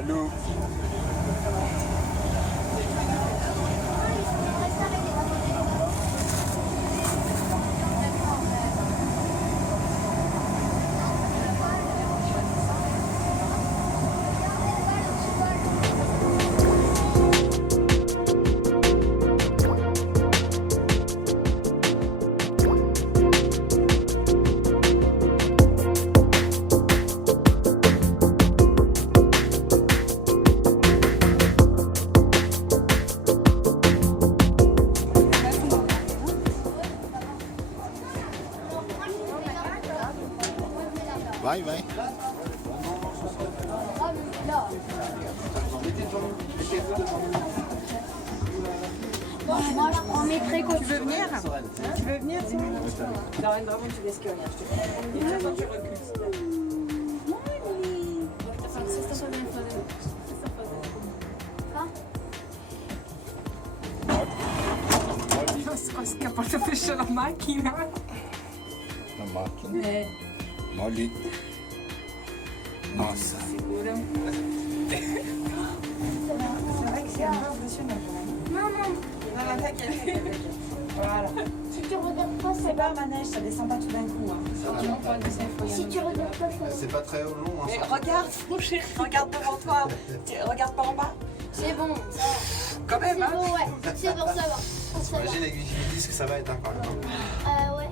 Allô. Vai, vai. Moi, je prends mes précautions. Tu veux venir? Tu veux venir, Tim? Non, vraiment, tu laisses que rien. Je te prends. Et maintenant, tu recules. Nossa, quase que a porta fechou na máquina. Na máquina? Mole. Nossa. Segura. C'est vrai que c'est impressionnant. Non, non. Non, t'inquiète. Voilà. Si tu regardes pas, C'est pas un manège, ça descend pas tout d'un coup. Si tu regardes pas, C'est pas très long. Hein, mais regarde, mon chéri, regarde devant toi. Regarde pas en bas. c'est bon, ça va. Quand même, C'est hein. bon, ouais. C'est bon, ça va. Ça va. Imagine avec du disque, ça va être incroyable. Ouais.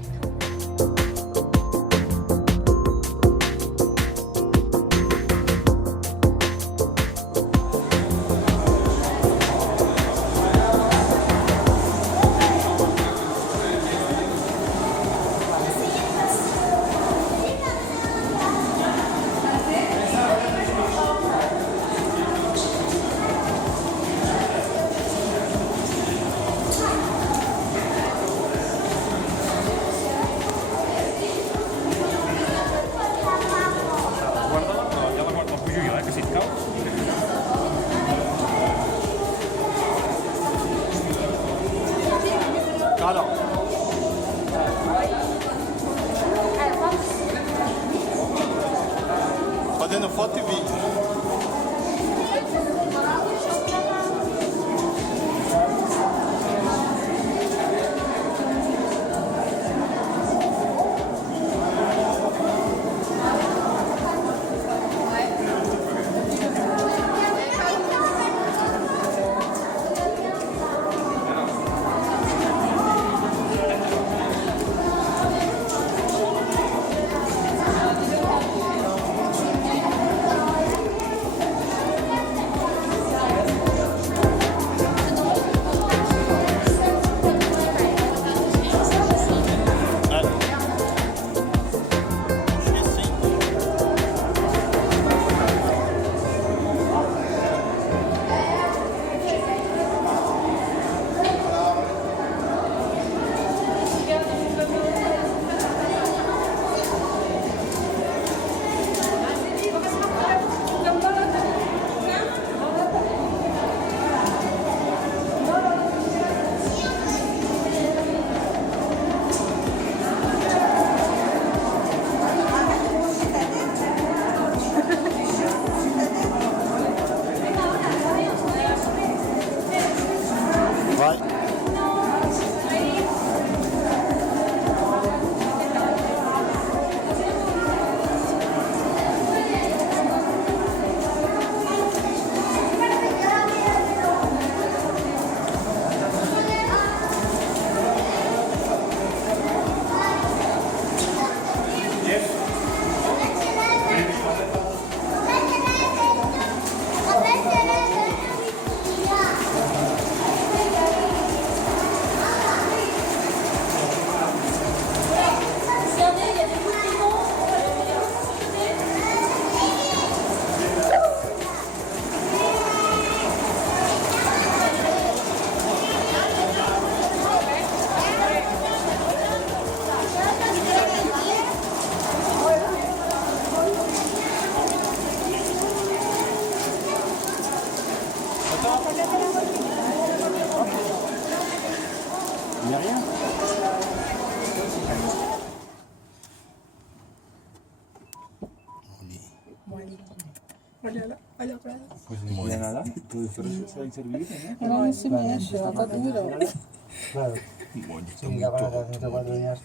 Fazendo foto e vídeo. Il n'y a rien. Voilà. Olha para ela. Pues no queda nada, todo esto está inservible, ¿no? No, se mexe, ela está duro. Claro, sí, la para de 4 días.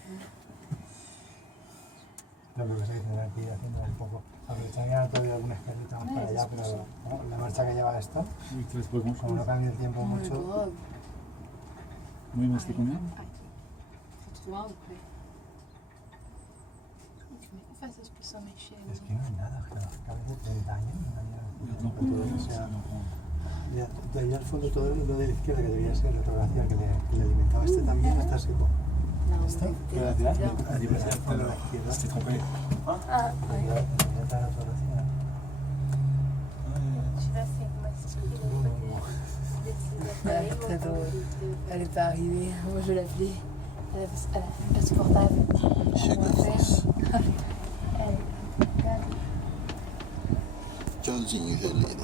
Lo que pasa es que tendrán que ir haciendo un poco. Aprovecharían todavía algunas carritas más para allá, pero ¿no? La marcha que lleva esto, Y después mucho. como no cambia el tiempo mucho, Muy más de comer. Como é que faz as pessoas mexerem? es que no hay nada, claro, hace 30 años no había. No puedo O sea, de allá al fondo todo el mundo de la izquierda que debía ser Fotografía que le alimentaba este también está seco. ¿Esto? Gracias. Al fondo de la izquierda. Estoy trompé. Ah, Y ya está la fotografía. se tivesse mais Elle est très drôle. Elle est pas arrivée. Moi, je l'ai appelée. Elle est insupportable. Geleira.